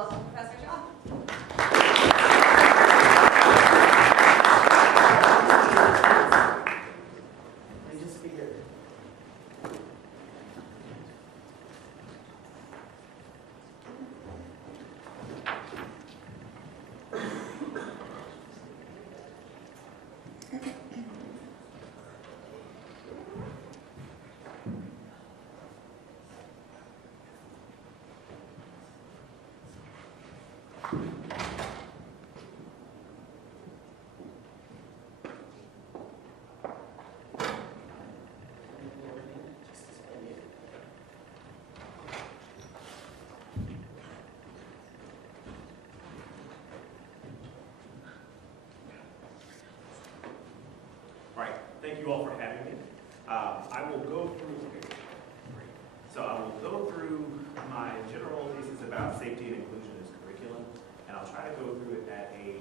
welcome Professor Shaw. Thank you all for having me. I will go through my general thesis about safety and inclusion as curriculum, and I'll try to go through it at a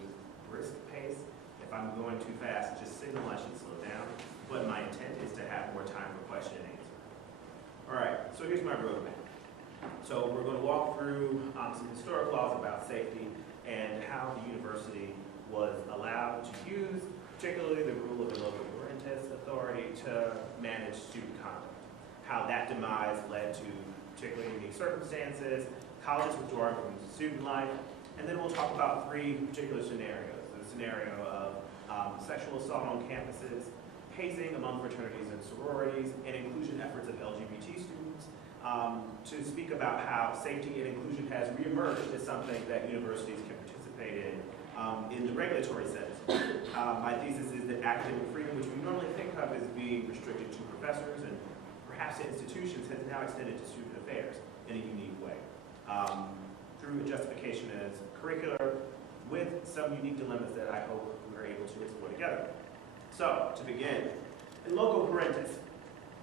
brisk pace. If I'm going too fast, just signal I should slow down, but my intent is to have more time for question and answer. All right, so here's my roadmap. So we're going to walk through some historic laws about safety and how the university was allowed to use, particularly the rule of the local authority to manage student conduct. How that demise led to particularly unique circumstances, colleges withdrawing from student life, and then we'll talk about three particular scenarios. The scenario of sexual assault on campuses, hazing among fraternities and sororities, and inclusion efforts of LGBT students, to speak about how safety and inclusion has reemerged as something that universities can participate in the regulatory sense. My thesis is that academic freedom, which we normally think of as being restricted to professors and perhaps to institutions, has now extended to student affairs in a unique way. Through a justification as curricular with some unique dilemmas that I hope we're able to explore together. So, to begin, in loco parentis.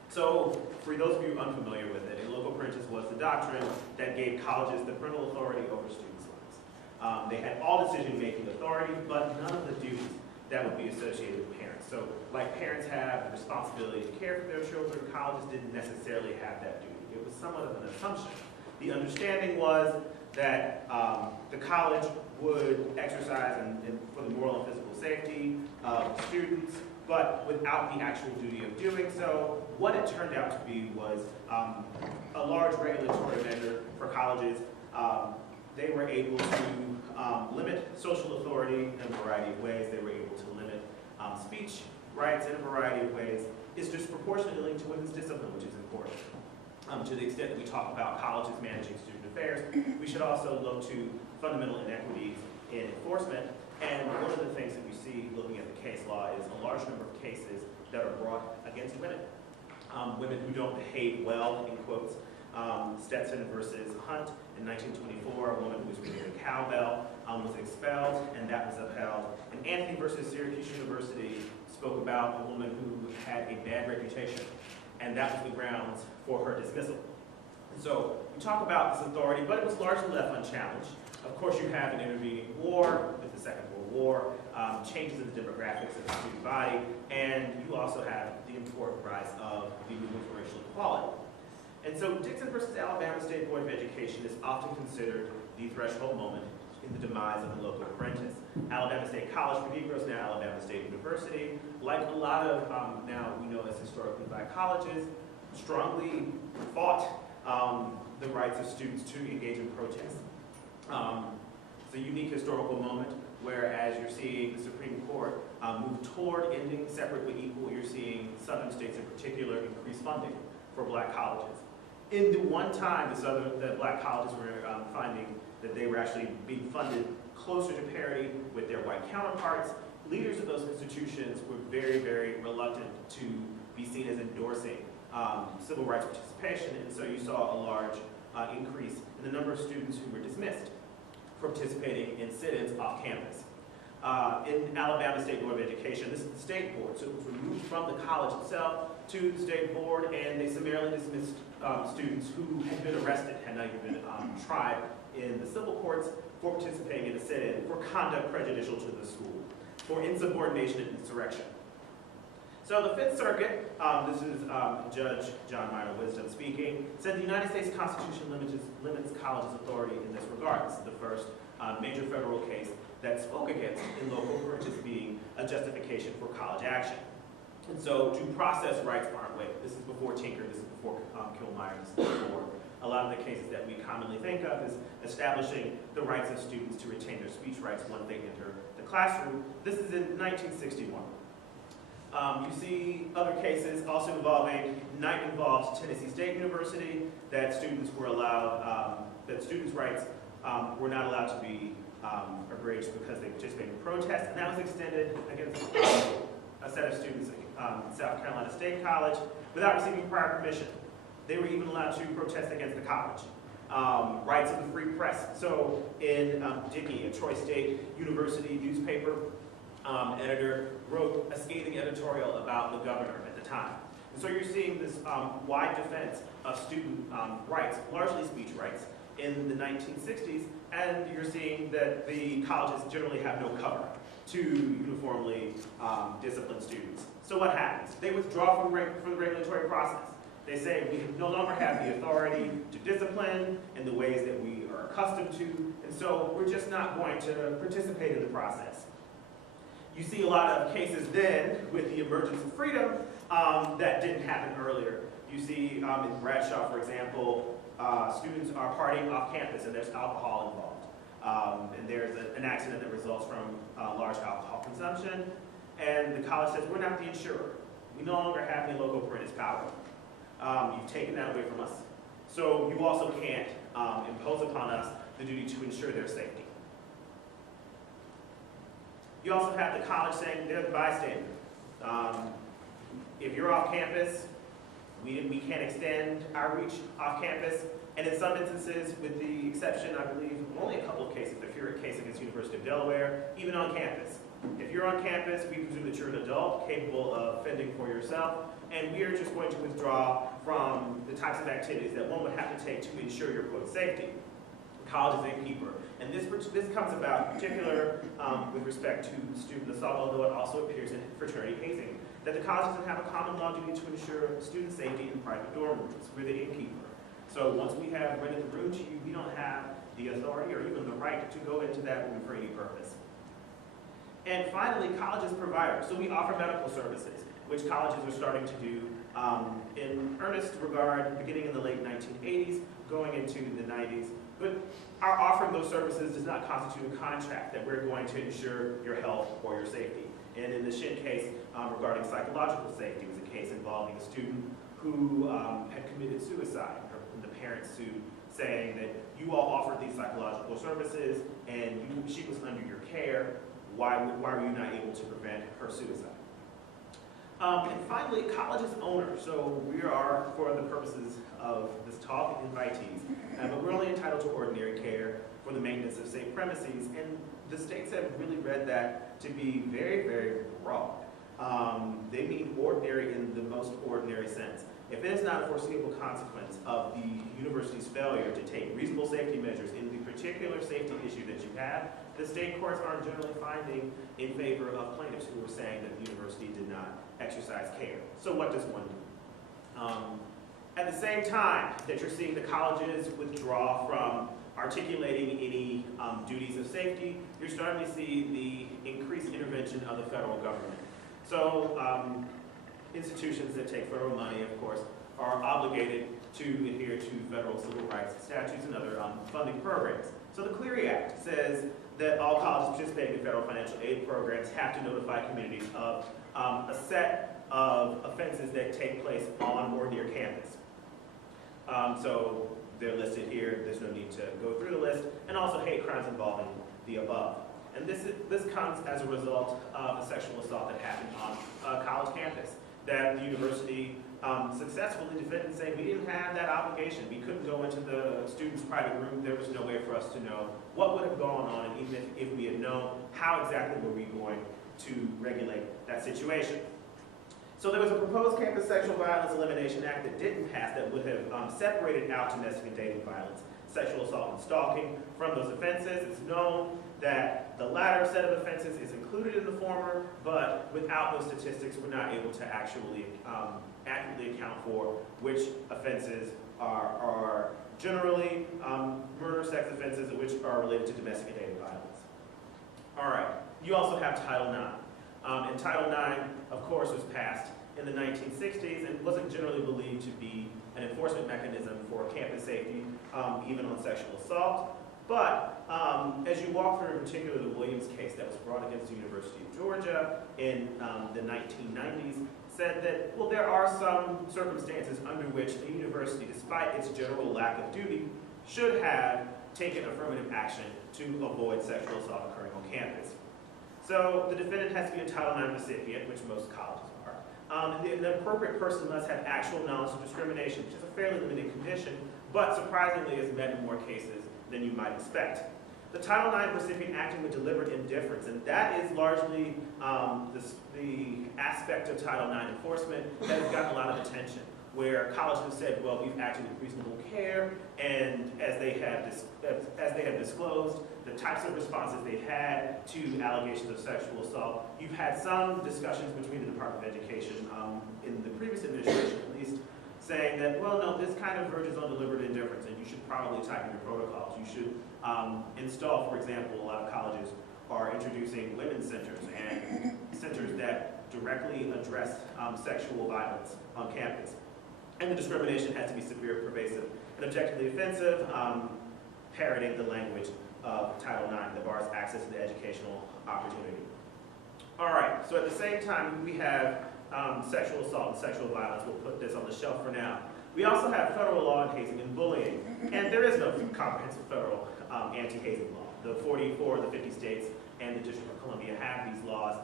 So, for those of you unfamiliar with it, in loco parentis was the doctrine that gave colleges the parental authority over students' lives. They had all decision-making authority, but none of the duties that would be associated with parents. So, like parents have the responsibility to care for their children, colleges didn't necessarily have that duty. It was somewhat of an assumption. The understanding was that the college would exercise for the moral and physical safety of students, but without the actual duty of doing so. What it turned out to be was a large regulatory measure for colleges. They were able to limit social authority in a variety of ways. They were able to limit speech rights in a variety of ways. It's disproportionately linked to women's discipline, which is important. To the extent that we talk about colleges managing student affairs, we should also look to fundamental inequities in enforcement. And one of the things that we see looking at the case law is a large number of cases that are brought against women. Women who don't behave well, in quotes. Stetson versus Hunt in 1924, a woman who was reading a cowbell was expelled, and that was upheld. And Anthony versus Syracuse University spoke about a woman who had a bad reputation, and that was the grounds for her dismissal. And so we talk about this authority, but it was largely left unchallenged. Of course, you have an intervening war with the Second World War, changes in the demographics of the student body, and you also have the important rise of the movement for racial equality. And so Dixon versus Alabama State Board of Education is often considered the threshold moment in the demise of the local apprentice. Alabama State College for Negroes, now Alabama State University, like a lot of now we know as historically black colleges, strongly fought the rights of students to engage in protest. It's a unique historical moment where, as you're seeing the Supreme Court move toward ending separate but equal, you're seeing Southern states in particular increase funding for black colleges. In the one time the black colleges were finding that they were actually being funded closer to parity with their white counterparts, leaders of those institutions were very, very reluctant to be seen as endorsing civil rights participation, and so you saw a large increase in the number of students who were dismissed for participating in sit-ins off campus. In Alabama State Board of Education, this is the state board, so it was removed from the college itself to the state board, and they summarily dismissed students who had been arrested, had not even been tried in the civil courts for participating in a sit-in for conduct prejudicial to the school, for insubordination and insurrection. So the Fifth Circuit, this is Judge John Meyer Wisdom speaking, said the United States Constitution limits college's authority in this regard. This is the first major federal case that spoke against in local purchase being a justification for college action. And so due process rights aren't waived. This is before Tinker, this is before Kilmeyer, this is before a lot of the cases that we commonly think of is establishing the rights of students to retain their speech rights once they enter the classroom. This is in 1961. You see other cases also involving, Knight involved Tennessee State University, that students were allowed, that students' rights were not allowed to be abridged because they participated in protests, and that was extended against a set of students at South Carolina State College without receiving prior permission. They were even allowed to protest against the college. Rights of the free press. So in Dickey, a Troy State University newspaper editor, wrote a scathing editorial about the governor at the time. And so you're seeing this wide defense of student rights, largely speech rights, in the 1960s, and you're seeing that the colleges generally have no cover to uniformly discipline students. So what happens? They withdraw from the regulatory process. They say we no longer have the authority to discipline in the ways that we are accustomed to, and so we're just not going to participate in the process. You see a lot of cases then with the emergence of freedom that didn't happen earlier. You see in Bradshaw, for example, students are partying off campus and there's alcohol involved. And there's an accident that results from large alcohol consumption. And the college says, we're not the insurer. We no longer have any local parentis power. You've taken that away from us. So you also can't impose upon us the duty to ensure their safety. You also have the college saying they're the bystander. If you're off campus, we can't extend our reach off campus. And in some instances, with the exception, I believe, only a couple of cases, if you're a case against the University of Delaware, even on campus. If you're on campus, we presume that you're an adult capable of fending for yourself, and we are just going to withdraw from the types of activities that one would have to take to ensure your quote safety. The college is innkeeper. And this comes about in particular with respect to student assault, although it also appears in fraternity hazing, that the college doesn't have a common law duty to ensure student safety in private dorm rooms. We're the innkeeper. So once we have rented the room to you, we don't have the authority or even the right to go into that room for any purpose. And finally, colleges provider. So we offer medical services, which colleges are starting to do in earnest regard beginning in the late 1980s, going into the 90s. But our offering those services does not constitute a contract that we're going to ensure your health or your safety. And in the Shin case regarding psychological safety, was a case involving a student who had committed suicide. The parents sued, saying that you all offered these psychological services and she was under your care. Why were you not able to prevent her suicide? And finally, college's owner. So we are, for the purposes of this talk, invitees, but we're only entitled to ordinary care for the maintenance of safe premises, and the states have really read that to be very, very broad. They mean ordinary in the most ordinary sense. If it is not a foreseeable consequence of the university's failure to take reasonable safety measures in the particular safety issue that you have, the state courts are generally finding in favor of plaintiffs who are saying that the university did not exercise care. So what does one do? At the same time that you're seeing the colleges withdraw from articulating any duties of safety, you're starting to see the increased intervention of the federal government. So institutions that take federal money, of course, are obligated to adhere to federal civil rights statutes and other funding programs. So the Clery Act says that all colleges participating in federal financial aid programs have to notify communities of a set of offenses that take place on or near campus. So they're listed here. There's no need to go through the list. And also hate crimes involving the above. And this comes as a result of a sexual assault that happened on a college campus, that the university successfully defended, saying we didn't have that obligation. We couldn't go into the student's private room. There was no way for us to know what would have gone on, and even if we had known, how exactly were we going to regulate that situation. So there was a proposed Campus Sexual Violence Elimination Act that didn't pass that would have separated out domestic and dating violence, sexual assault and stalking from those offenses. It's known that the latter set of offenses is included in the former, but without those statistics, we're not able to actually accurately account for which offenses are generally murder, sex offenses, and which are related to domestic and dating violence. All right, you also have Title IX. And Title IX, of course, was passed in the 1960s and wasn't generally believed to be an enforcement mechanism for campus safety, even on sexual assault. But as you walk through, in particular, the Williams case that was brought against the University of Georgia in the 1990s, said that, well, there are some circumstances under which a university, despite its general lack of duty, should have taken affirmative action to avoid sexual assault occurring on campus. So the defendant has to be a Title IX recipient, which most colleges are. The appropriate person must have actual knowledge of discrimination, which is a fairly limited condition, but surprisingly is met in more cases than you might expect. The Title IX recipient acting with deliberate indifference, and that is largely the aspect of Title IX enforcement that has gotten a lot of attention, where colleges have said, well, we've acted with reasonable care, and as they have disclosed, the types of responses they've had to allegations of sexual assault. You've had some discussions between the Department of Education in the previous administration, at least, saying that, well, no, this kind of verges on deliberate indifference, and you should probably tighten your protocols. You should install, for example, a lot of colleges are introducing women's centers and centers that directly address sexual violence on campus. And the discrimination has to be severe, pervasive, and objectively offensive, parroting the language of Title IX that bars access to the educational opportunity. All right, so at the same time, we have sexual assault and sexual violence. We'll put this on the shelf for now. We also have federal law on hazing and bullying, and there is no comprehensive federal anti-hazing law. The 44 of the 50 states and the District of Columbia have these laws.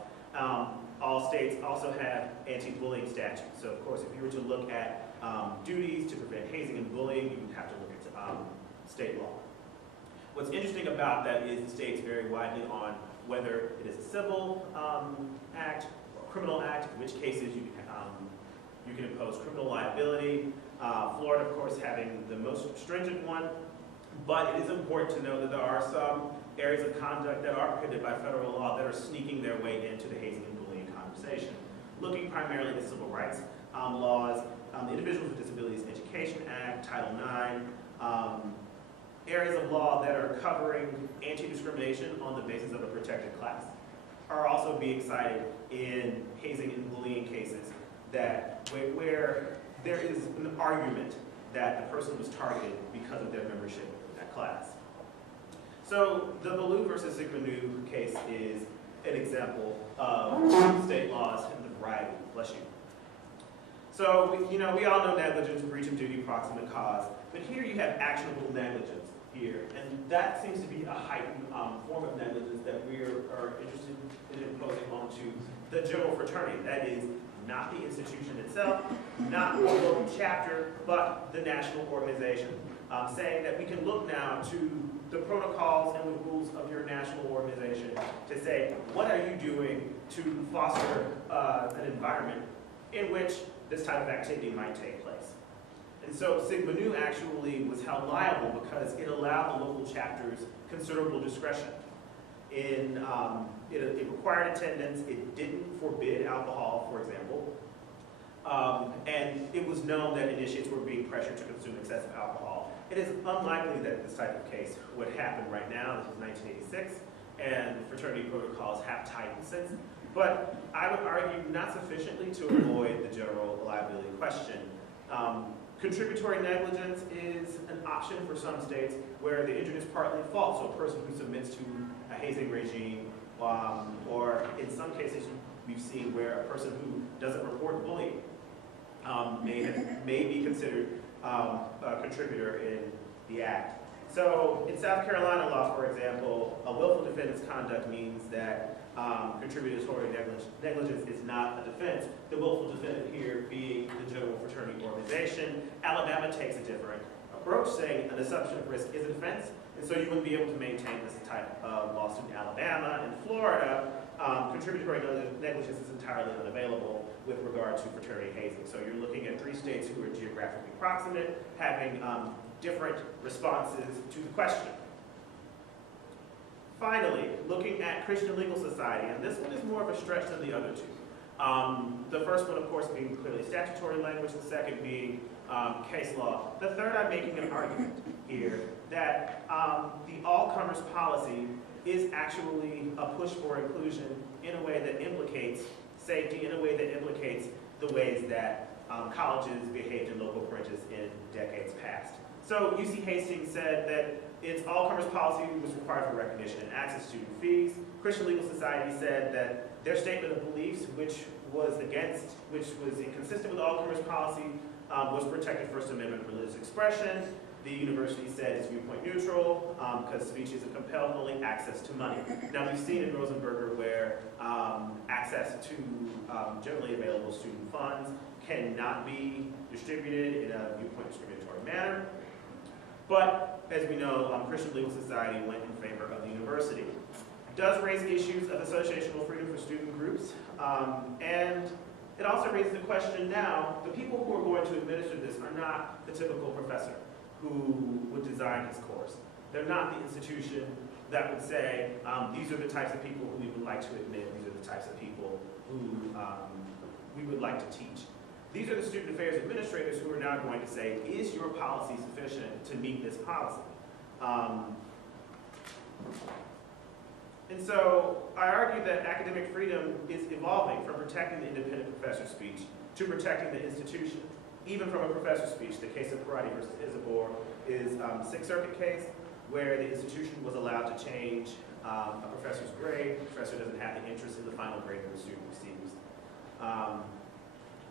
All states also have anti-bullying statutes. So, of course, if you were to look at duties to prevent hazing and bullying, you would have to look at state law. What's interesting about that is the states vary widely on whether it is a civil act or a criminal act, in which cases you can impose criminal liability. Florida, of course, having the most stringent one, but it is important to know that there are some areas of conduct that are prohibited by federal law that are sneaking their way into the hazing and bullying conversation. Looking primarily at civil rights laws, the Individuals with Disabilities Education Act, Title IX, areas of law that are covering anti-discrimination on the basis of a protected class are also being cited in hazing and bullying cases that where there is an argument that the person was targeted because of their membership in that class. So the Ballou versus Sigma Nu case is an example of state laws and the variety. Bless you. So, we all know negligence, breach of duty, proximate cause, but here you have actionable negligence here, and that seems to be a heightened form of negligence that we are interested in imposing onto the general fraternity. That is, not the institution itself, not the local chapter, but the national organization, saying that we can look now to the protocols and the rules of your national organization to say, what are you doing to foster an environment in which this type of activity might take place? And so Sigma Nu actually was held liable because it allowed the local chapters considerable discretion. It required attendance, it didn't forbid alcohol, for example, and it was known that initiates were being pressured to consume excessive alcohol. It is unlikely that this type of case would happen right now. This was 1986, and fraternity protocols have tightened since. But I would argue not sufficiently to avoid the general liability question. Contributory negligence is an option for some states where the injured is partly at fault, so a person who submits to a hazing regime, or in some cases we've seen where a person who doesn't report bullying may be considered a contributor in the act. So in South Carolina law, for example, a willful defendant's conduct means that contributory negligence is not a defense. The willful defendant here being the general fraternity organization. Alabama takes a different approach, saying an assumption of risk is a defense, and so you wouldn't be able to maintain this type of lawsuit in Alabama. In Florida, contributory negligence is entirely unavailable with regard to fraternity hazing. So you're looking at 3 states who are geographically proximate, having different responses to the question. Finally, looking at Christian legal society, and this one is more of a stretch than the other two. The first one, of course, being clearly statutory language, the second being case law. The third, I'm making an argument here that the all-comers policy is actually a push for inclusion in a way that implicates safety, in a way that implicates the ways that colleges behaved in local branches in decades past. So UC Hastings said that its all-comers policy was required for recognition and access to student fees. Christian Legal Society said that their statement of beliefs, which was inconsistent with all-comers policy, was protected First Amendment religious expression. The university said it's viewpoint neutral because speech isn't compelled, only access to money. Now we've seen in Rosenberger where access to generally available student funds cannot be distributed in a viewpoint discriminatory manner. But as we know, Christian Legal Society went in favor of the university. It does raise issues of associational freedom for student groups, and it also raises the question now, the people who are going to administer this are not the typical professor who would design his course. They're not the institution that would say, these are the types of people who we would like to admit, these are the types of people who we would like to teach. These are the student affairs administrators who are now going to say, is your policy sufficient to meet this policy? And so I argue that academic freedom is evolving from protecting the independent professor's speech to protecting the institution. Even from a professor's speech, the case of Karate versus Isabor is a Sixth Circuit case where the institution was allowed to change a professor's grade. The professor doesn't have the interest in the final grade that the student receives.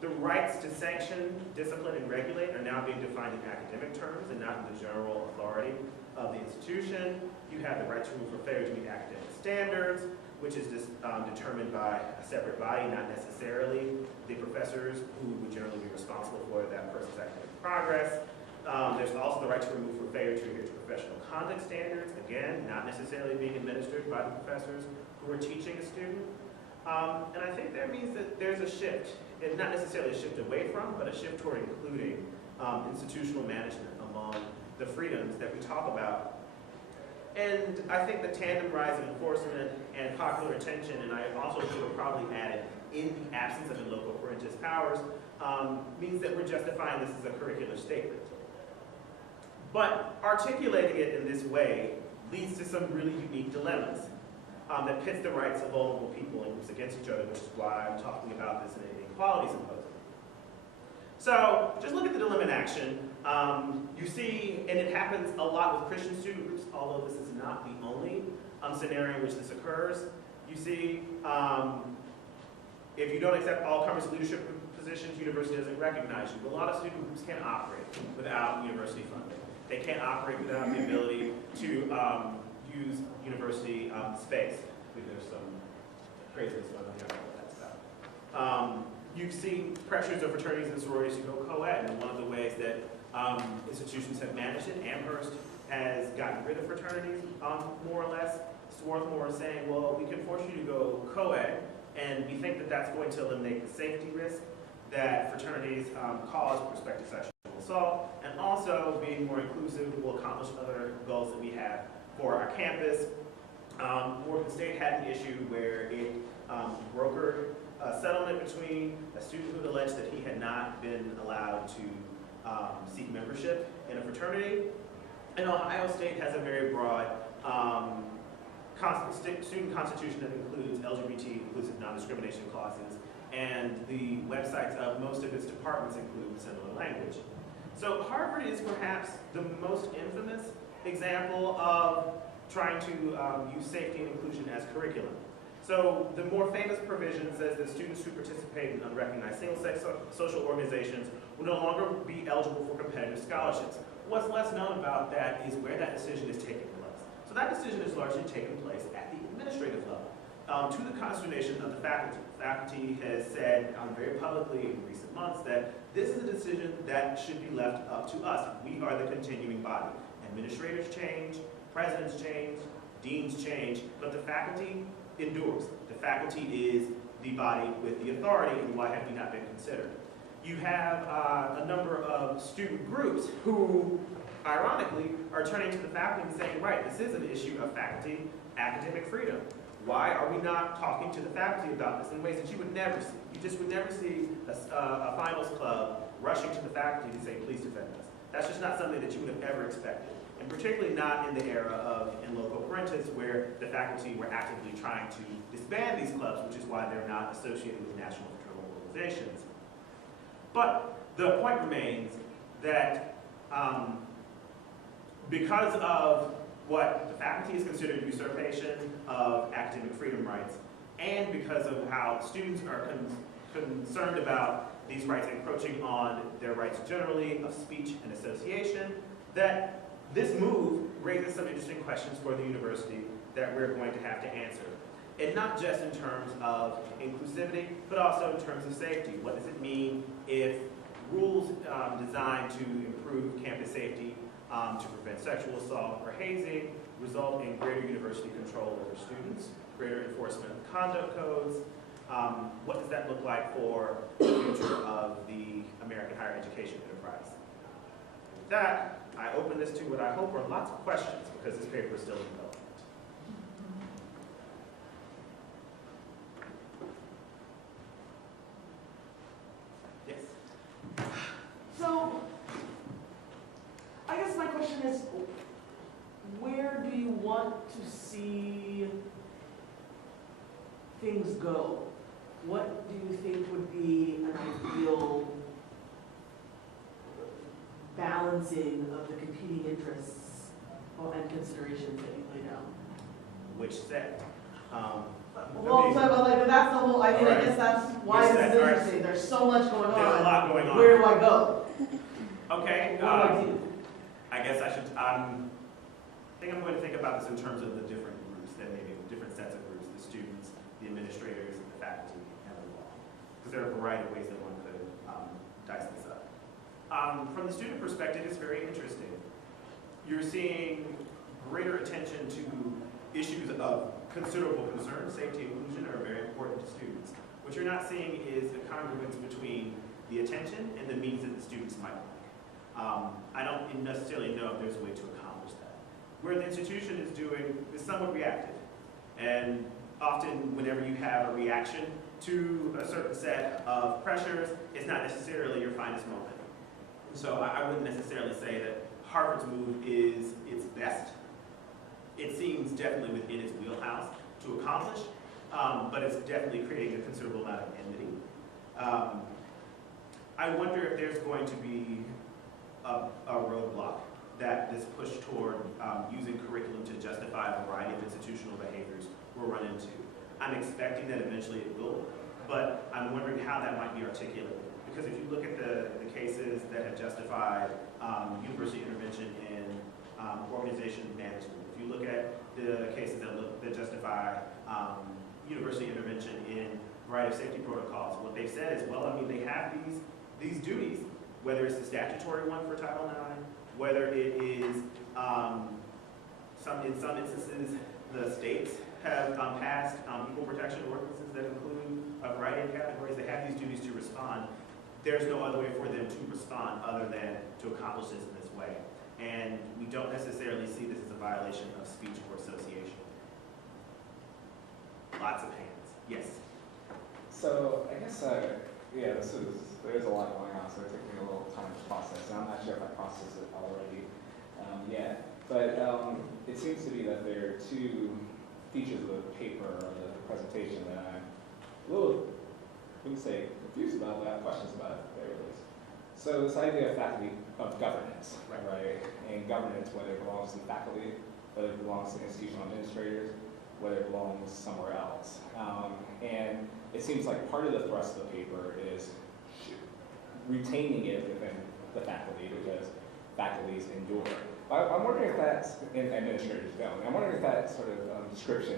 The rights to sanction, discipline, and regulate are now being defined in academic terms and not in the general authority of the institution. You have the right to remove for failure to meet academic standards, which is determined by a separate body, not necessarily the professors who would generally be responsible for that person's academic progress. There's also the right to remove for failure to adhere to professional conduct standards, again, not necessarily being administered by the professors who are teaching a student. And I think that means that there's a shift, and not necessarily a shift away from, but a shift toward including institutional management among the freedoms that we talk about. And I think the tandem rise of enforcement and popular attention, and I also should have probably added in the absence of the local parentis powers, means that we're justifying this as a curricular statement. But articulating it in this way leads to some really unique dilemmas that pits the rights of vulnerable people and groups against each other, which is why I'm talking about this in an equality symposium. So just look at the dilemma in action. You see, and it happens a lot with Christian student groups, although this is not the only scenario in which this occurs. You see, if you don't accept all-comers leadership positions, university doesn't recognize you. A lot of student groups can't operate without university funding. They can't operate without the ability to use university space. There's some craziness going on here, I don't know what that's about. You've seen pressures of fraternities and sororities to go co-ed, and one of the ways that institutions have managed it, Amherst has gotten rid of fraternities, more or less. Swarthmore is saying, well, we can force you to go co-ed, and we think that that's going to eliminate the safety risk that fraternities cause with respect to sexual assault, and also being more inclusive will accomplish other goals that we have for our campus. Morgan State had an issue where it brokered a settlement between a student who alleged that he had not been allowed to seek membership in a fraternity. And Ohio State has a very broad student constitution that includes LGBT inclusive non-discrimination clauses, and the websites of most of its departments include similar language. So Harvard is perhaps the most infamous example of trying to use safety and inclusion as curriculum. So the more famous provision says that students who participate in unrecognized single-sex social organizations will no longer be eligible for competitive scholarships. What's less known about that is where that decision is taking place. So that decision is largely taking place at the administrative level, to the consternation of the faculty. The faculty has said very publicly in recent months that this is a decision that should be left up to us. We are the continuing body. Administrators change, presidents change, deans change, but the faculty endures. The faculty is the body with the authority, and why have we not been considered? You have a number of student groups who ironically, are turning to the faculty and saying, right, this is an issue of faculty academic freedom. Why are we not talking to the faculty about this in ways that you would never see? You just would never see a finals club rushing to the faculty to say, please defend us. That's just not something that you would have ever expected. And particularly not in the era of in loco parentis, where the faculty were actively trying to disband these clubs, which is why they're not associated with national fraternal organizations. But the point remains that because of what the faculty has considered usurpation of academic freedom rights, and because of how students are concerned about these rights encroaching on their rights generally of speech and association, that this move raises some interesting questions for the university that we're going to have to answer. And not just in terms of inclusivity, but also in terms of safety. What does it mean if rules designed to improve campus safety to prevent sexual assault or hazing result in greater university control over students, greater enforcement of conduct codes? What does that look like for the future of the American higher education enterprise? With that, I open this to what I hope are lots of questions, because this paper is still in development. Yes? So, I guess my question is, where do you want to see things go? What do you think would be an ideal balancing of the competing interests and considerations that you lay down? Which sect? Well, but that's the whole, I mean, right. I guess that's why Which this sect? is interesting. There's so much going on. There's a lot going on. Where do I go? Okay. What do I do? I guess I should, I think I'm going to think about this in terms of the different groups, that maybe different sets of groups, the students, the administrators, the faculty, and the law. Because there are a variety of ways that one could dice this up. From the student perspective, it's very interesting. You're seeing greater attention to issues of considerable concern. Safety and inclusion are very important to students. What you're not seeing is a congruence between the attention and the means that the students might like. I don't necessarily know if there's a way to accomplish that. Where the institution is doing is somewhat reactive. And often whenever you have a reaction to a certain set of pressures, it's not necessarily your finest moment. So I wouldn't necessarily say that Harvard's move is its best. It seems definitely within its wheelhouse to accomplish, but it's definitely creating a considerable amount of enmity. I wonder if there's going to be a roadblock that this push toward using curriculum to justify a variety of institutional behaviors will run into. I'm expecting that eventually it will, but I'm wondering how that might be articulated. Because if you look at the cases that have justified university intervention in organization management, if you look at the cases that justify university intervention in a variety of safety protocols, what they've said is, well, I mean, they have these duties, whether it's the statutory one for Title IX, whether it is, in some instances, the states have passed equal protection ordinances that include a variety of categories. They have these duties to respond. There's no other way for them to respond other than to accomplish this in this way. And we don't necessarily see this as a violation of speech or association. Lots of hands. Yes? So I guess, yeah, there's a lot going on, so it took me a little time to process. And I'm not sure if I processed it already yet. But it seems to be that there are two features of the paper or the presentation that I'm a little, wouldn't say confused about, but I have questions about at the very least. So this idea of faculty, of governance, right? And governance, whether it belongs to the faculty, whether it belongs to institutional administrators, whether it belongs somewhere else. And it seems like part of the thrust of the paper is retaining it within the faculty because faculties endure. I'm wondering if that's, and administrators don't, I'm wondering if that sort of description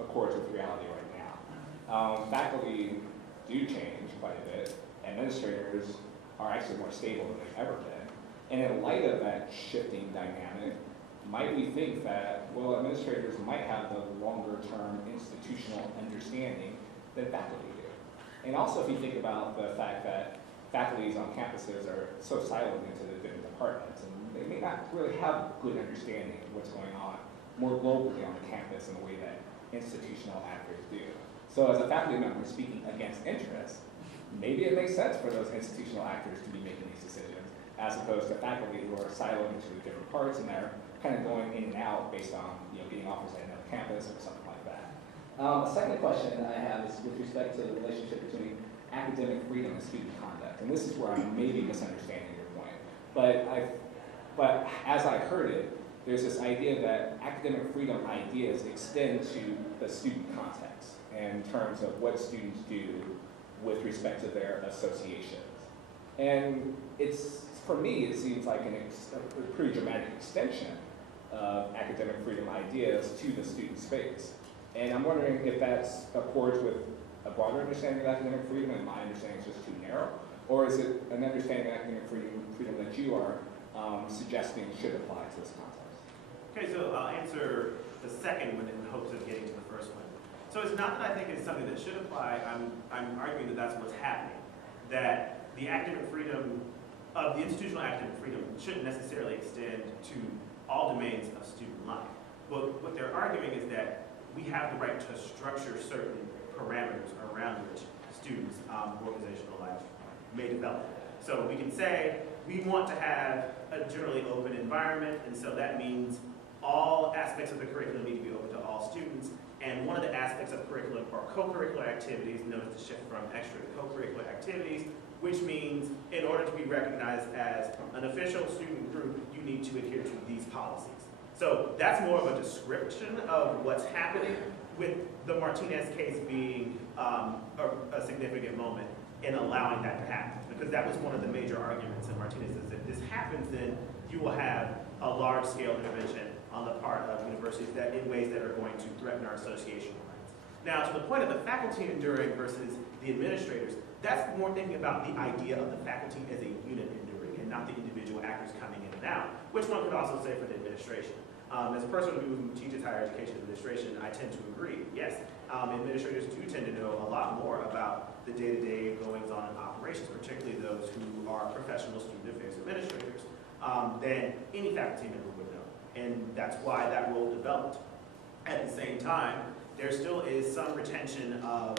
accords with reality right now. Faculty do change quite a bit. Administrators are actually more stable than they've ever been. And in light of that shifting dynamic, might we think that, well, administrators might have the longer-term institutional understanding than faculty do? And also if you think about the fact that faculties on campuses are so siloed into the different departments, and they may not really have good understanding of what's going on more globally on the campus in the way that institutional actors do. So as a faculty member speaking against interest, maybe it makes sense for those institutional actors to be making these decisions, as opposed to faculty who are siloed into different parts and they're kind of going in and out based on getting offers at another campus or something like that. A second question I have is with respect to the relationship between academic freedom and student conduct, and this is where I'm maybe misunderstanding your point. But as I heard it, there's this idea that academic freedom ideas extend to the student context in terms of what students do with respect to their associations. And for me, it seems like a pretty dramatic extension of academic freedom ideas to the student space. And I'm wondering if that accords with a broader understanding of academic freedom and my understanding is just too narrow, or is it an understanding of academic freedom that you are suggesting should apply to this context? Okay, so I'll answer the second one in hopes of getting to the first one. So it's not that I think it's something that should apply. I'm arguing that that's what's happening. That the academic freedom of the institutional academic freedom shouldn't necessarily extend to all domains of student life. But what they're arguing is that we have the right to structure certain parameters around which students' organizational life may develop. So we can say we want to have a generally open environment, and so that means all aspects of the curriculum need to be open to all students. And one of the aspects of curriculum are co-curricular activities. Notice the shift from extra to co-curricular activities, which means in order to be recognized as an official student group, you need to adhere to these policies. So that's more of a description of what's happening, with the Martinez case being a significant moment in allowing that to happen. Because that was one of the major arguments in Martinez, is if this happens, then you will have a large-scale intervention on the part of universities that in ways that are going to threaten our association rights. Now, to the point of the faculty enduring versus the administrators, that's more thinking about the idea of the faculty as a unit enduring and not the individual actors coming in and out, which one could also say for the administration. As a person who teaches higher education administration, I tend to agree. Yes, administrators do tend to know a lot more about the day-to-day goings-on in operations, particularly those who are professional student affairs administrators, than any faculty member would know. And that's why that role developed. At the same time, there still is some retention of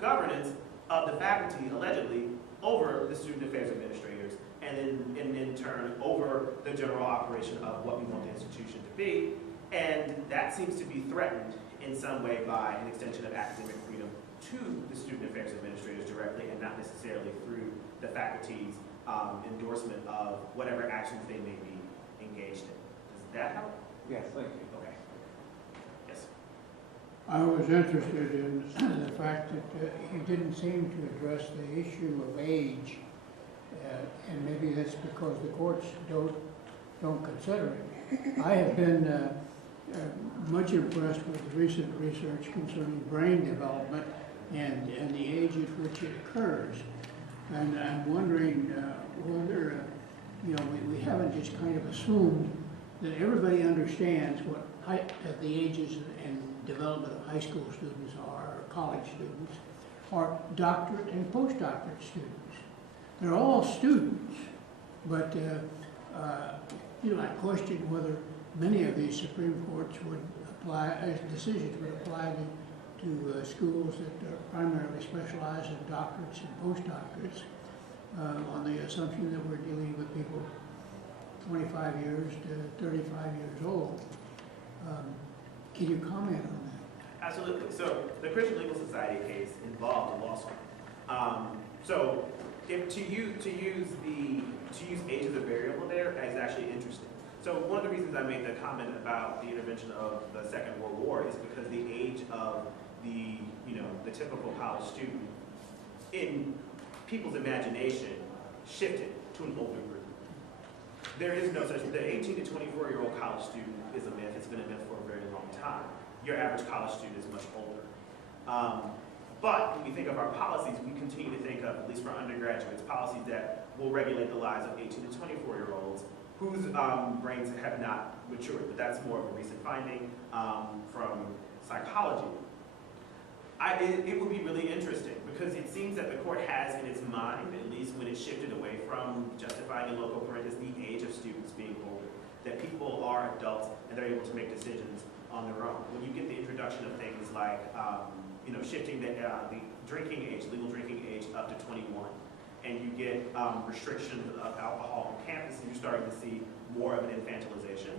governance of the faculty, allegedly, over the student affairs administrators, and then in turn over the general operation of what we want the institution to be. And that seems to be threatened in some way by an extension of academic freedom to the student affairs administrators directly, and not necessarily through the faculty's endorsement of whatever actions they may be engaged in. Does that help? Yes, thank you. Okay. Yes. I was interested in the fact that he didn't seem to address the issue of age, and maybe that's because the courts don't consider it. I have been much impressed with the recent research concerning brain development and the age at which it occurs. And I'm wondering whether, we haven't just kind of assumed that everybody understands what the ages and development of high school students are, or college students, or doctorate and postdoctorate students. They're all students, but I question whether many of these Supreme Courts would apply, decisions would apply to schools that are primarily specialize in doctorates and postdoctorates, on the assumption that we're dealing with people 25 years to 35 years old. Can you comment on that? Absolutely. So the Christian Legal Society case involved a law school. So if to use age as a variable there is actually interesting. So one of the reasons I made the comment about the intervention of the Second World War is because the age of the typical college student in people's imagination shifted to an older group. There is no such, the 18 to 24-year-old college student is a myth. It's been a myth for a very long time. Your average college student is much older. But when we think of our policies, we continue to think of, at least for undergraduates, policies that will regulate the lives of 18 to 24-year-olds whose brains have not matured. But that's more of a recent finding from psychology. It would be really interesting because it seems that the court has in its mind, at least when it shifted away from justifying in loco parentis the age of students being older, that people are adults and they're able to make decisions on their own. When you get the introduction of things like, shifting the drinking age, legal drinking age up to 21, and you get restrictions of alcohol on campus, and you're starting to see more of an infantilization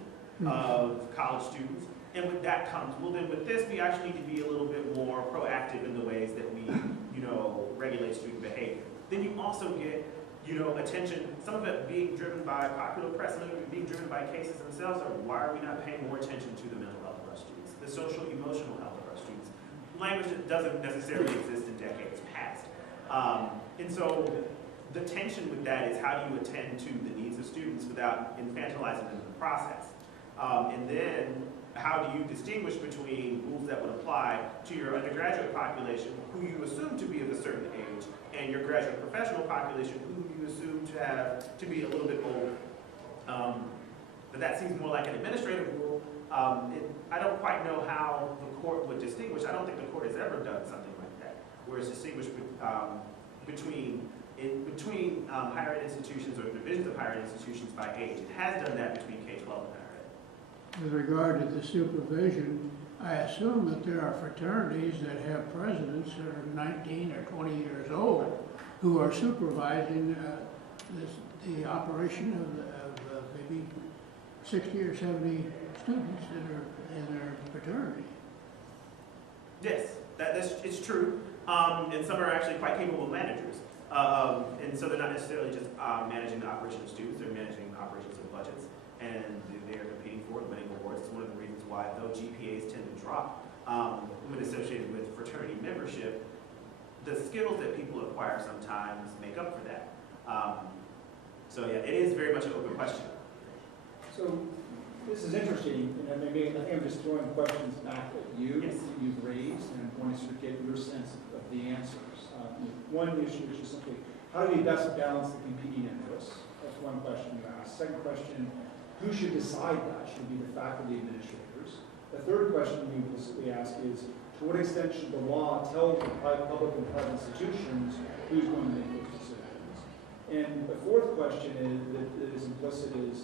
of college students. And with that comes, well then with this, we actually need to be a little bit more proactive in the ways that we, regulate student behavior. Then you also get, attention, some of it being driven by popular press, some of it being driven by cases themselves, or why are we not paying more attention to the mental health of our students, the social emotional health of our students, language that doesn't necessarily exist in decades past. And so the tension with that is how do you attend to the needs of students without infantilizing them in the process? And then how do you distinguish between rules that would apply to your undergraduate population, who you assume to be of a certain age, and your graduate professional population, who you assume to be a little bit older? But that seems more like an administrative rule. I don't quite know how the court would distinguish. I don't think the court has ever done something like that, where it's distinguished between higher ed institutions or divisions of higher ed institutions by age. It has done that between K-12 and higher ed. With regard to the supervision, I assume that there are fraternities that have presidents that are 19 or 20 years old who are supervising the operation of maybe 60 or 70 students that are in their fraternity. Yes, it's true. And some are actually quite capable managers. And so they're not necessarily just managing the operation of students, they're managing the operations of budgets. And they're competing for and winning awards. It's one of the reasons why, though GPAs tend to drop when associated with fraternity membership, the skills that people acquire sometimes make up for that. So yeah, it is very much an open question. So this is interesting, and I think I'm just throwing questions back at you Yes. that you've raised, and I want to sort of get your sense of the answers. One issue is just simply, how do we best balance the competing interests? That's one question you asked. Second question, who should decide that? Should it be the faculty administrators? The third question we implicitly ask is, to what extent should the law tell the public and private institutions who's going to make those decisions? And the fourth question that is implicit is,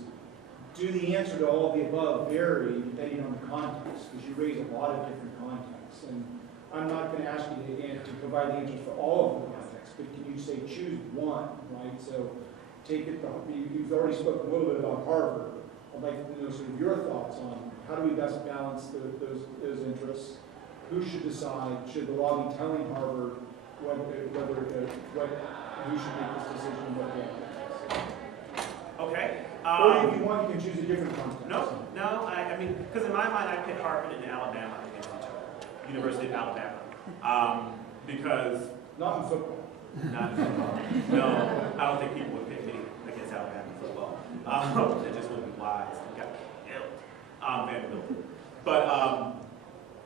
do the answer to all of the above vary depending on the context? Because you raise a lot of different contexts. And I'm not going to ask you to provide the answers for all of the contexts, but can you say choose one, right? So take it, you've already spoken a little bit about Harvard. I'd like to know sort of your thoughts on how do we best balance those interests? Who should decide? Should the law be telling Harvard who should make this decision and what the outcome is? Okay. Or if you want, you can choose a different context. No. I mean, because in my mind, I pit Harvard and Alabama against each other. University of Alabama. Because Not in football. not in football. No, I don't think people would pit me against Alabama in football. That just wouldn't be wise. You got killed. Vanderbilt. But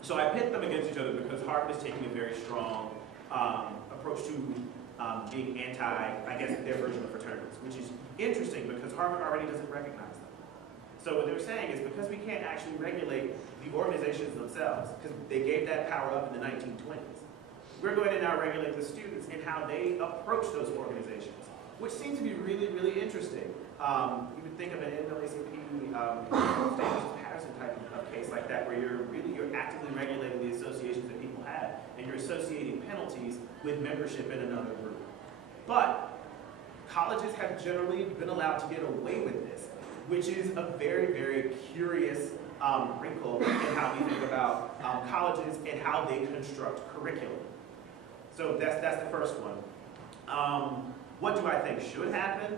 so I pit them against each other because Harvard is taking a very strong approach to being anti, I guess, their version of fraternities, which is interesting because Harvard already doesn't recognize them. So what they're saying is because we can't actually regulate the organizations themselves, because they gave that power up in the 1920s, we're going to now regulate the students and how they approach those organizations, which seems to be really, really interesting. You would think of an NAACP, Patterson type of case like that, where you're actively regulating the associations that people have, and you're associating penalties with membership in another group. But colleges have generally been allowed to get away with this, which is a very, very curious wrinkle in how we think about colleges and how they construct curriculum. So that's the first one. What do I think should happen?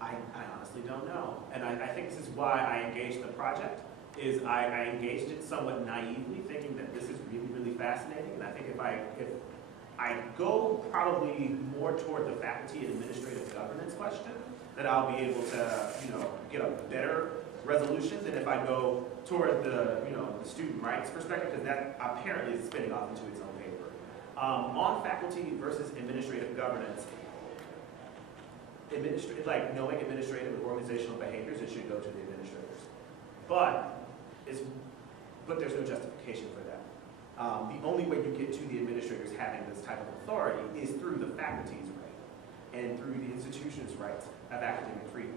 I honestly don't know. And I think this is why I engaged the project, is I engaged it somewhat naively, thinking that this is really, really fascinating. And I think if I go probably more toward the faculty and administrative governance question, that I'll be able to, get a better resolution than if I go toward the, the student rights perspective, because that apparently is spinning off into its own paper. On faculty versus administrative governance, like knowing administrative and organizational behaviors, it should go to the administrators. But there's no justification for that. The only way you get to the administrators having this type of authority is through the faculty's right and through the institution's rights of academic freedom.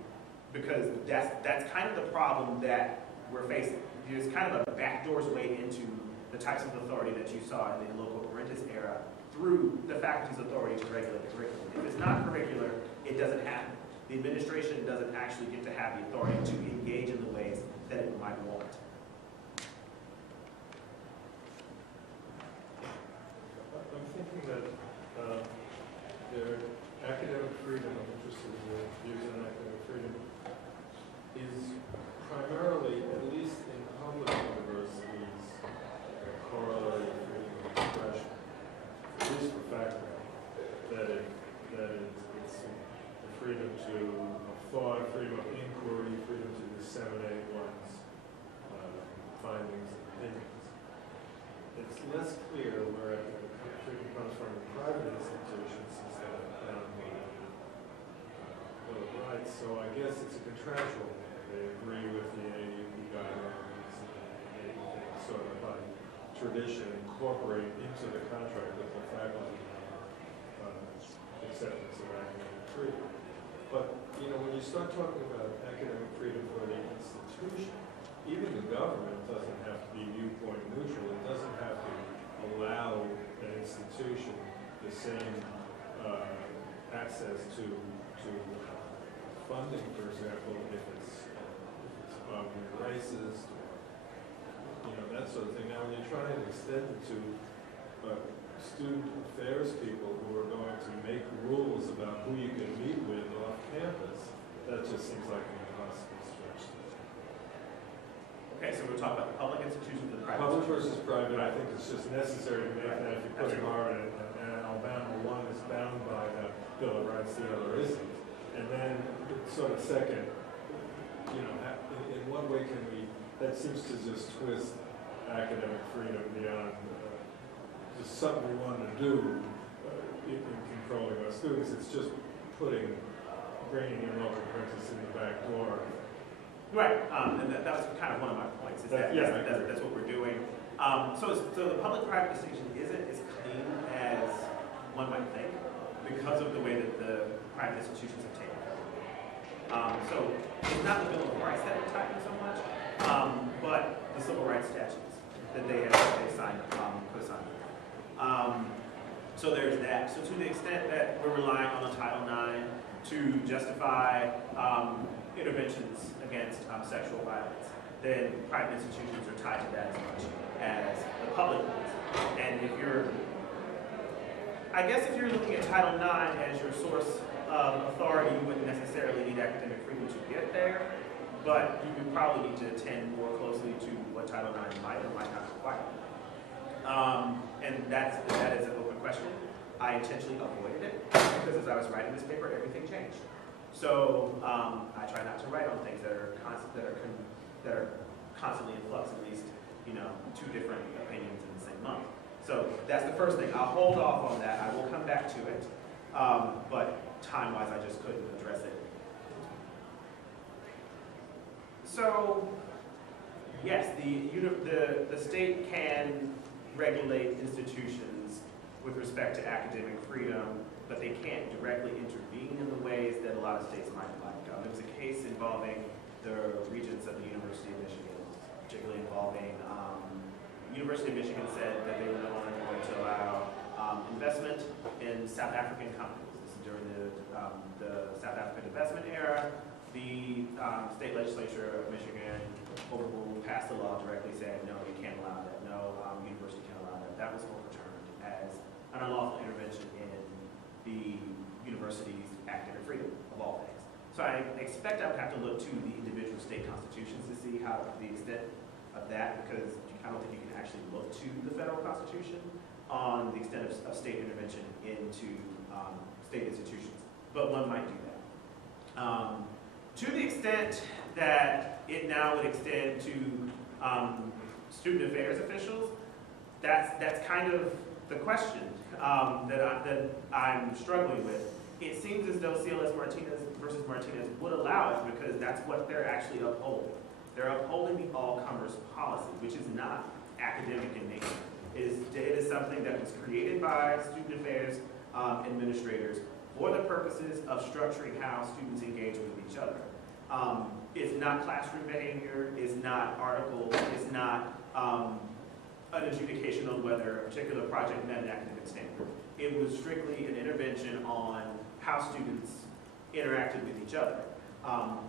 Because that's kind of the problem that we're facing. There's kind of a backdoor's way into the types of authority that you saw in the local parentis era through the faculty's authority to regulate the curriculum. If it's not curricular, it doesn't happen. The administration doesn't actually get to have the authority to engage in the ways that it might want. I'm thinking that their academic freedom, I'm interested in your views on academic freedom, is primarily, at least in public universities, a corollary to freedom of expression, at least for faculty, it's the freedom to thought, freedom of inquiry, freedom to disseminate one's findings and opinions. It's less clear where academic freedom comes from in private institutions since they have bound by Bill of Rights. So I guess it's a contractual thing. They agree with the AUP guidelines and they sort of by tradition incorporate into the contract with the faculty acceptance of academic freedom. But you know, when you start talking about academic freedom for the institution, even the government doesn't have to be viewpoint neutral. It doesn't have to allow an institution the same access to funding, for example, if it's racist, or, you know, that sort of thing. Now, when you try and extend it to student affairs people who are going to make rules about who you can meet with off campus, that just seems like an impossible stretch. Okay, so we're talking about public institutions and private Public institutions. versus private, I think it's just necessary to make that if you put it hard, and Alabama, one is bound by the Bill of Rights, the other isn't. And then, sort of second, you know, in what way can we, that seems to just twist academic freedom beyond just something we want to do in controlling our students. It's just bringing in local apprentices in the back door. Right, and that was kind of one of my points, is that that's what we're doing. So the public-private distinction isn't as clean as one might think because of the way that the private institutions have taken it. So it's not the Bill of Rights that we're talking so much, but the civil rights statutes that they signed, put aside. So there's that. So to the extent that we're relying on the Title IX to justify interventions against sexual violence, then private institutions are tied to that as much as the public ones. And I guess if you're looking at Title IX as your source of authority, you wouldn't necessarily need academic freedom to get there, but you would probably need to attend more closely to what Title IX might or might not require. And that is an open question. I intentionally avoided it because as I was writing this paper, everything changed. So I try not to write on things that are constantly in flux, at least, you know, two different opinions in the same month. So that's the first thing. I'll hold off on that. I will come back to it, but time-wise, I just couldn't address it. So yes, the state can regulate institutions with respect to academic freedom, but they can't directly intervene in the ways that a lot of states might like. There was a case involving the regents of the University of Michigan, particularly involving University of Michigan said that they were no longer going to allow investment in South African companies. This is during the South African investment era. The state legislature of Michigan overruled, passed a law directly saying, no, you can't allow that. No, university can't allow that. That was overturned as an unlawful intervention in the university's academic freedom of all things. So I expect I would have to look to the individual state constitutions to see how the extent of that, because I don't think you can actually look to the federal constitution on the extent of state intervention into state institutions. But one might do that. To the extent that it now would extend to student affairs officials, that's kind of the question that I'm struggling with. It seems as though CLS Martinez versus Martinez would allow it because that's what they're actually upholding. They're upholding the all-comers policy, which is not academic in nature. It is something that was created by student affairs administrators for the purposes of structuring how students engage with each other. It's not classroom behavior, it's not articles, it's not an adjudication on whether a particular project met an academic standard. It was strictly an intervention on how students interacted with each other,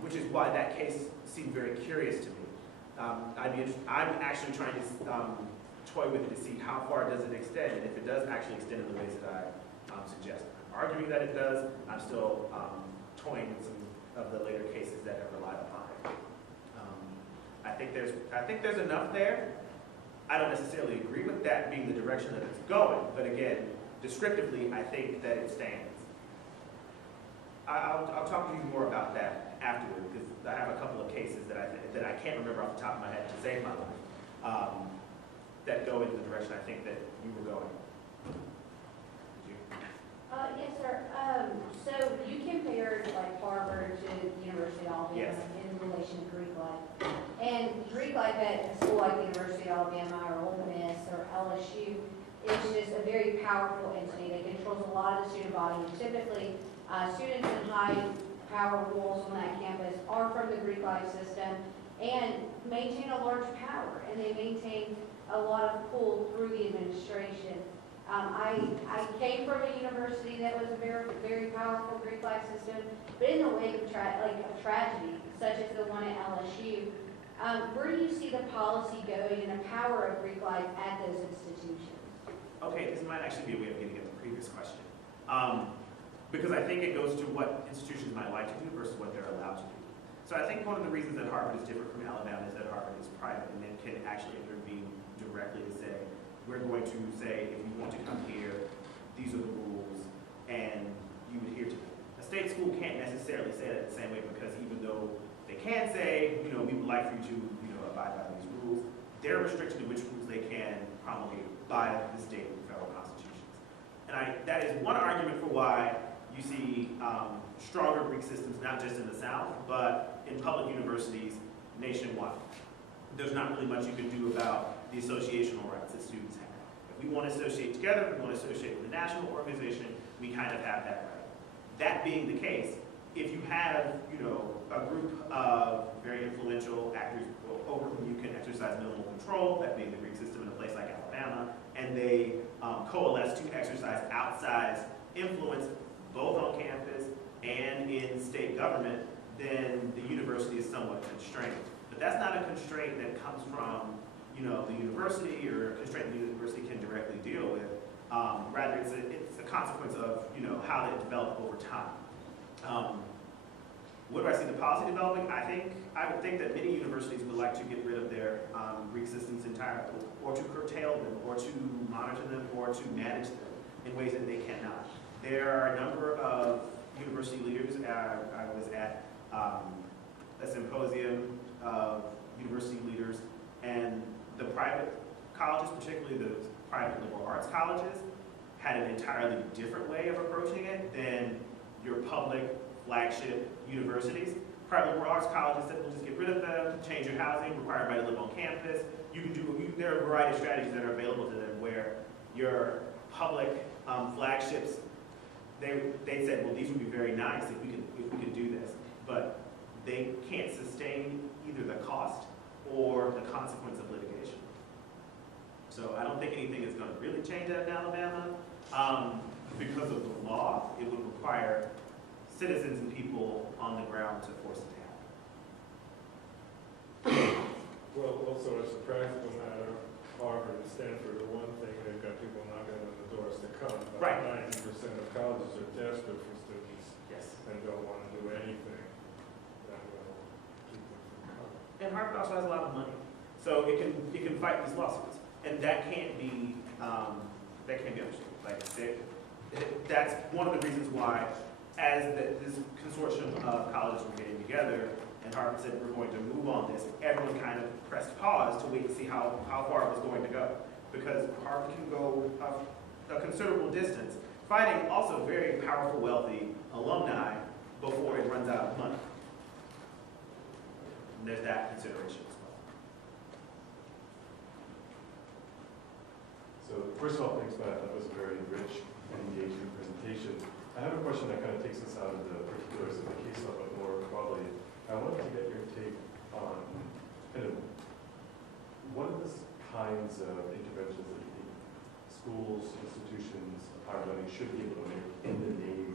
which is why that case seemed very curious to me. I'm actually trying to toy with it to see how far does it extend, and if it does actually extend in the ways that I suggest. I'm arguing that it does. I'm still toying with some of the later cases that have relied upon it. I think there's enough there. I don't necessarily agree with that being the direction that it's going, but again, descriptively, I think that it stands. I'll talk to you more about that afterward, because I have a couple of cases that I can't remember off the top of my head to save my life, that go in the direction I think that you were going. Did you? Yes, sir. So you compared like Harvard to the University of Alabama Yes. in relation to Greek life. And Greek life at a school like the University of Alabama or Ole Miss or LSU is just a very powerful entity that controls a lot of the student body. And typically, students in high power roles on that campus are from the Greek life system and maintain a large power, and they maintain a lot of pull through the administration. I came from a university that was a very, very powerful Greek life system, but in the wake of tragedy, such as the one at LSU, where do you see the policy going and the power of Greek life at those institutions? Okay, this might actually be a way of getting at the previous question. Because I think it goes to what institutions might like to do versus what they're allowed to do. So I think one of the reasons that Harvard is different from Alabama is that Harvard is private and it can actually intervene directly to say, we're going to say, if you want to come here, these are the rules, and you adhere to them. A state school can't necessarily say that the same way, because even though they can say, we would like for you to, abide by these rules, they're restricted to which rules they can promulgate by the state and federal constitutions. And that is one argument for why you see stronger Greek systems, not just in the South, but in public universities nationwide. There's not really much you can do about the associational rights that students have. If we want to associate together, if we want to associate with a national organization, we kind of have that right. That being the case, if you have, a group of very influential actors over whom you can exercise minimal control, that being the Greek system in a place like Alabama, and they coalesce to exercise outsized influence both on campus and in state government, then the university is somewhat constrained. But that's not a constraint that comes from, the university, or a constraint the university can directly deal with. Rather, it's a consequence of, how they develop over time. What do I see the policy developing? I would think that many universities would like to get rid of their Greek systems entirely, or to curtail them, or to monitor them, or to manage them in ways that they cannot. There are a number of university leaders. I was at a symposium of university leaders, and the private colleges, particularly the private liberal arts colleges, had an entirely different way of approaching it than your public flagship universities. Private liberal arts colleges said, we'll just get rid of them, change your housing, require everybody to live on campus. There are a variety of strategies that are available to them where your public flagships, they said, well, these would be very nice if we could do this, but they can't sustain either the cost or the consequence of litigation. So I don't think anything is going to really change that in Alabama. Because of the law, it would require citizens and people on the ground to force it to happen. Well, also as a practical matter, Harvard and Stanford are one thing, they've got people knocking on the doors to come. But Right. 90% of colleges are desperate for students Yes. and don't want to do anything that will keep them from coming. And Harvard also has a lot of money, so it can fight these lawsuits, and that can't be understood. Like that's one of the reasons why, as this consortium of colleges were getting together, and Harvard said we're going to move on this, everyone kind of pressed pause to wait and see how far it was going to go, because Harvard can go a considerable distance, fighting also very powerful, wealthy alumni before it runs out of money. And there's that consideration as well. first of all, thanks, Matt. That was a very rich and engaging presentation. I have a question that kind of takes us out of the particulars of the case law, but more broadly. I wanted to get your take on kind of what are the kinds of interventions that you think schools, institutions of higher learning should be able to make in the name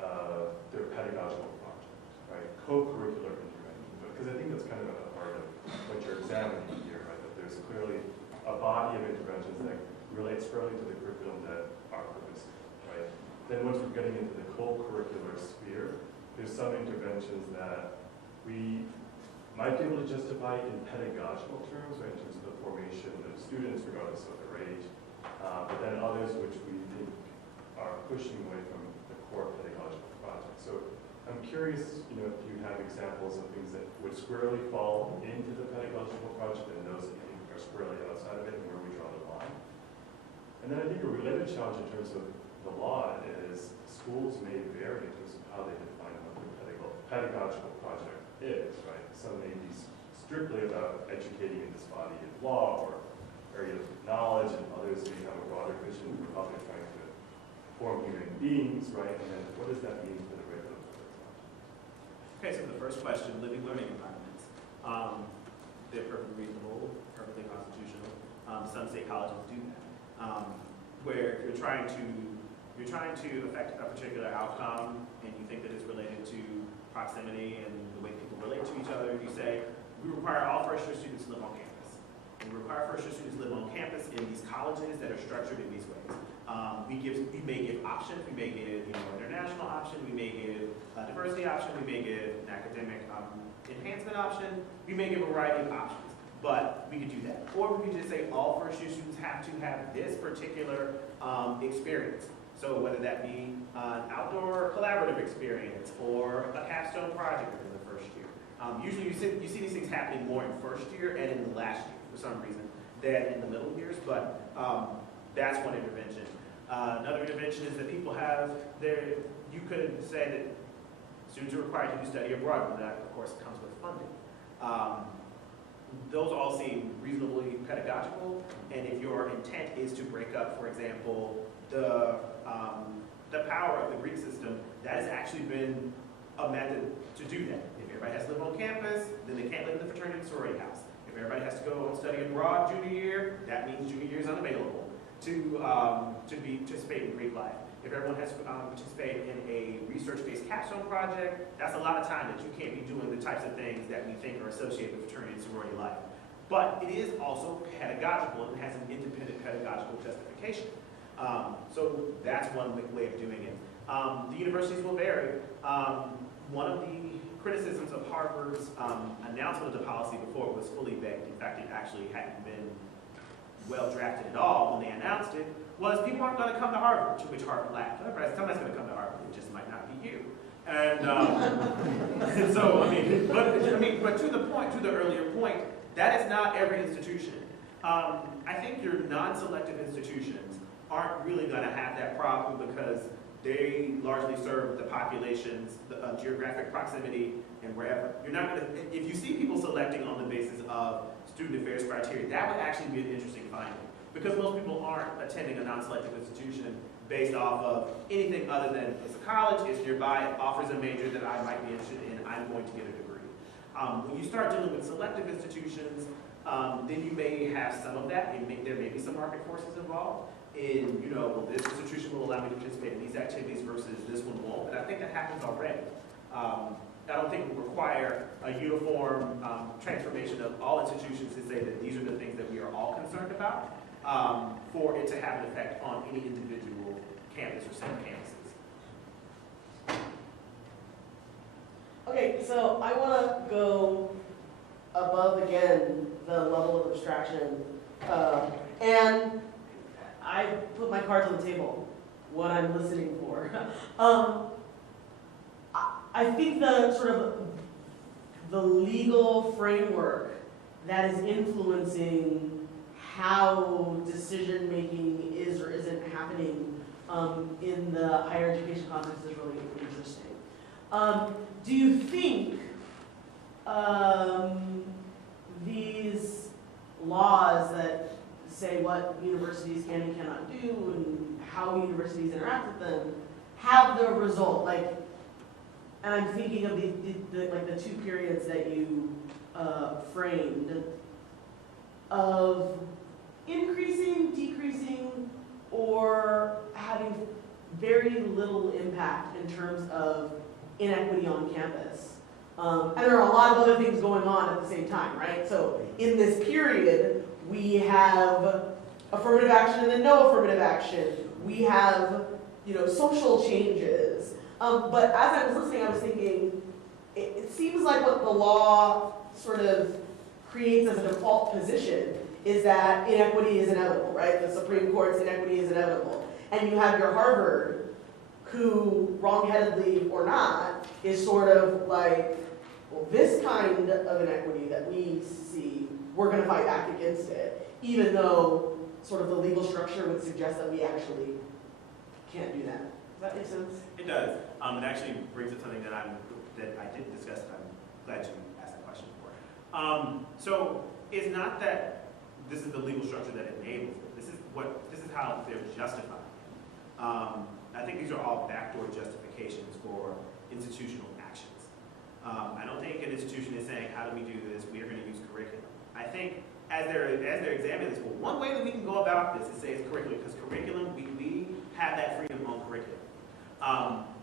of their pedagogical project, right? Co-curricular intervention, because I think that's kind of at the heart of what you're examining here, right? That there's clearly a body of interventions that relates squarely to the curriculum that are purposeful, right? Then once we're getting into the co-curricular sphere, there's some interventions that we might be able to justify in pedagogical terms, right, in terms of the formation of students, regardless of their age, but then others which we think are pushing away from the core pedagogical project. So I'm curious, if you have examples of things that would squarely fall into the pedagogical project and those that you think are squarely outside of it and where we draw the line. And then I think a related challenge in terms of the law is schools may vary in terms of how they define what the pedagogical project is, right? Some may be strictly about educating in this body of law or area of knowledge, and others may have a broader vision for how they're trying to form human beings, right? And then what does that mean for the regulatory project? Okay, so the first question, living learning environments. They're perfectly reasonable, perfectly constitutional. Some state colleges do that. Where you're trying to affect a particular outcome and you think that it's related to proximity and the way people relate to each other, you say, we require all first-year students to live on campus. And we require first-year students to live on campus in these colleges that are structured in these ways. We may give options, we may give international option, we may give a diversity option, we may give an academic enhancement option, we may give a variety of options. But we could do that. Or we could just say all first-year students have to have this particular experience. So whether that be an outdoor collaborative experience or a capstone project within the first year. Usually you see these things happening more in first year and in the last year for some reason than in the middle years, but that's one intervention. Another intervention is that people have you could say that students are required to do study abroad, but that of course comes with funding. Those all seem reasonably pedagogical, and if your intent is to break up, for example, the power of the Greek system, that has actually been a method to do that. If everybody has to live on campus, then they can't live in the fraternity and sorority house. If everybody has to go and study abroad junior year, that means junior year is unavailable to participate in Greek life. If everyone has to participate in a research-based capstone project, that's a lot of time that you can't be doing the types of things that we think are associated with fraternity and sorority life. But it is also pedagogical and has an independent pedagogical justification. So that's one way of doing it. The universities will vary. One of the criticisms of Harvard's announcement of the policy before it was fully baked, in fact, it actually hadn't been well drafted at all when they announced it, was people aren't going to come to Harvard, to which Harvard laughed. Somebody's going to come to Harvard, it just might not be you. And, and so, but to the point, to the earlier point, that is not every institution. I think your non-selective institutions aren't really going to have that problem because they largely serve the populations, the geographic proximity, and wherever. You're not going to, if you see people selecting on the basis of student affairs criteria, that would actually be an interesting finding. Because most people aren't attending a non-selective institution based off of anything other than it's a college, it's nearby, it offers a major that I might be interested in, I'm going to get a degree. When you start dealing with selective institutions, then you may have some of that. There may be some market forces involved. In, well, this institution will allow me to participate in these activities versus this one won't. And I think that happens already. I don't think it will require a uniform transformation of all institutions to say that these are the things that we are all concerned about for it to have an effect on any individual campus or set of campuses. Okay, so I want to go above again the level of abstraction, and I put my cards on the table, what I'm listening for. I think the sort of the legal framework that is influencing how decision making is or isn't happening in the higher education context is really interesting. Do you think these laws that say what universities can and cannot do and how universities interact with them, have the result, like, and I'm thinking of the two periods that you framed of increasing, decreasing, or having very little impact in terms of inequity on campus. And there are a lot of other things going on at the same time, right? So in this period, we have affirmative action and then no affirmative action. We have, social changes. But as I was listening, I was thinking, it seems like what the law sort of creates as a default position is that inequity is inevitable, right? The Supreme Court's inequity is inevitable. And you have your Harvard, who, wrongheadedly or not, is sort of like, well, this kind of inequity that we see, we're going to fight back against it, even though sort of the legal structure would suggest that we actually can't do that. Does that make sense? It does. It actually brings up something that I didn't discuss that I'm glad you asked that question for. So it's not that this is the legal structure that enables it. This is how they're justified. I think these are all backdoor justifications for institutional actions. I don't think an institution is saying, how do we do this? We are going to use curriculum. I think as they're examining this, well, one way that we can go about this is say it's curriculum, because curriculum, we have that freedom on curriculum.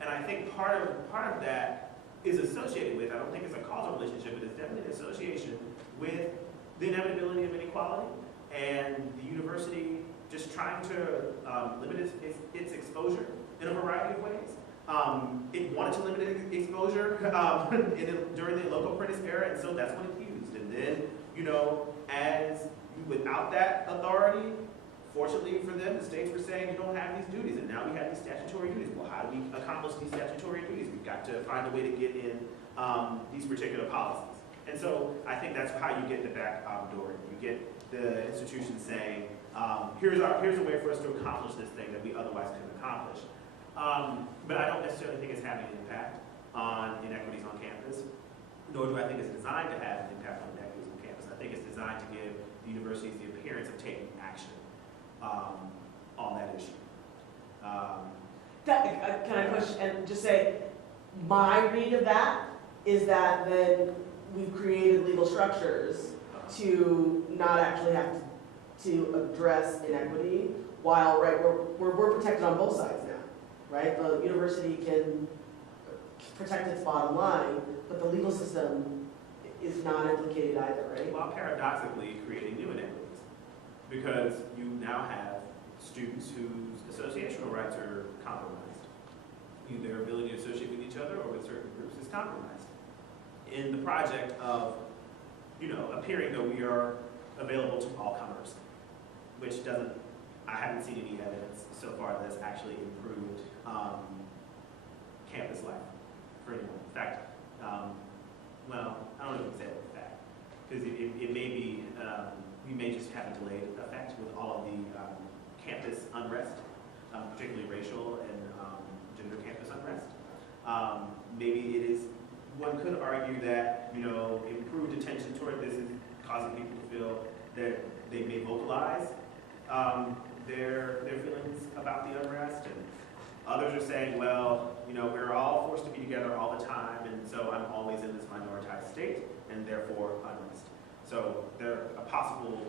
And I think part of that is associated with, I don't think it's a causal relationship, but it's definitely an association with the inevitability of inequality and the university just trying to limit its exposure in a variety of ways. It wanted to limit its exposure during the local apprentice era, and so that's what it used. And then, without that authority, fortunately for them, the states were saying you don't have these duties, and now we have these statutory duties. Well, how do we accomplish these statutory duties? We've got to find a way to get in these particular policies. And so I think that's how you get the back door. You get the institution saying, here's a way for us to accomplish this thing that we otherwise couldn't accomplish. But I don't necessarily think it's having an impact on inequities on campus, nor do I think it's designed to have an impact on inequities on campus. I think it's designed to give the universities the appearance of taking action on that issue. Can I push and just say, my read of that is that then we've created legal structures to not actually have to address inequity, while, right, we're protected on both sides now, right? The university can protect its bottom line, but the legal system is not implicated either, right? While paradoxically creating new inequities, because you now have students whose associational rights are compromised. Their ability to associate with each other or with certain groups is compromised. In the project of, appearing that we are available to all comers, which I haven't seen any evidence so far that's actually improved campus life for anyone. In fact, well, I don't know if we can say it with fact, because it may be, we may just have a delayed effect with all of the campus unrest, particularly racial and gender campus unrest. Maybe it is, one could argue that, improved attention toward this is causing people to feel that they may vocalize their feelings about the unrest, and others are saying, well, we're all forced to be together all the time, and so I'm always in this minoritized state, and therefore unrest. So they're a possible,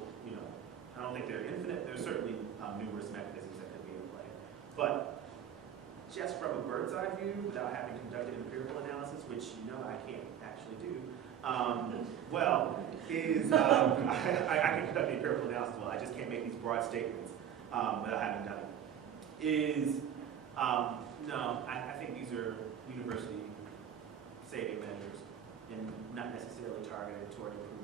I don't think they're infinite. There's certainly numerous mechanisms that could be in play. But just from a bird's eye view, without having conducted empirical analysis, which I can't actually do, I can conduct the empirical analysis. Well, I just can't make these broad statements without having done it. No, I think these are university saving measures and not necessarily targeted toward improving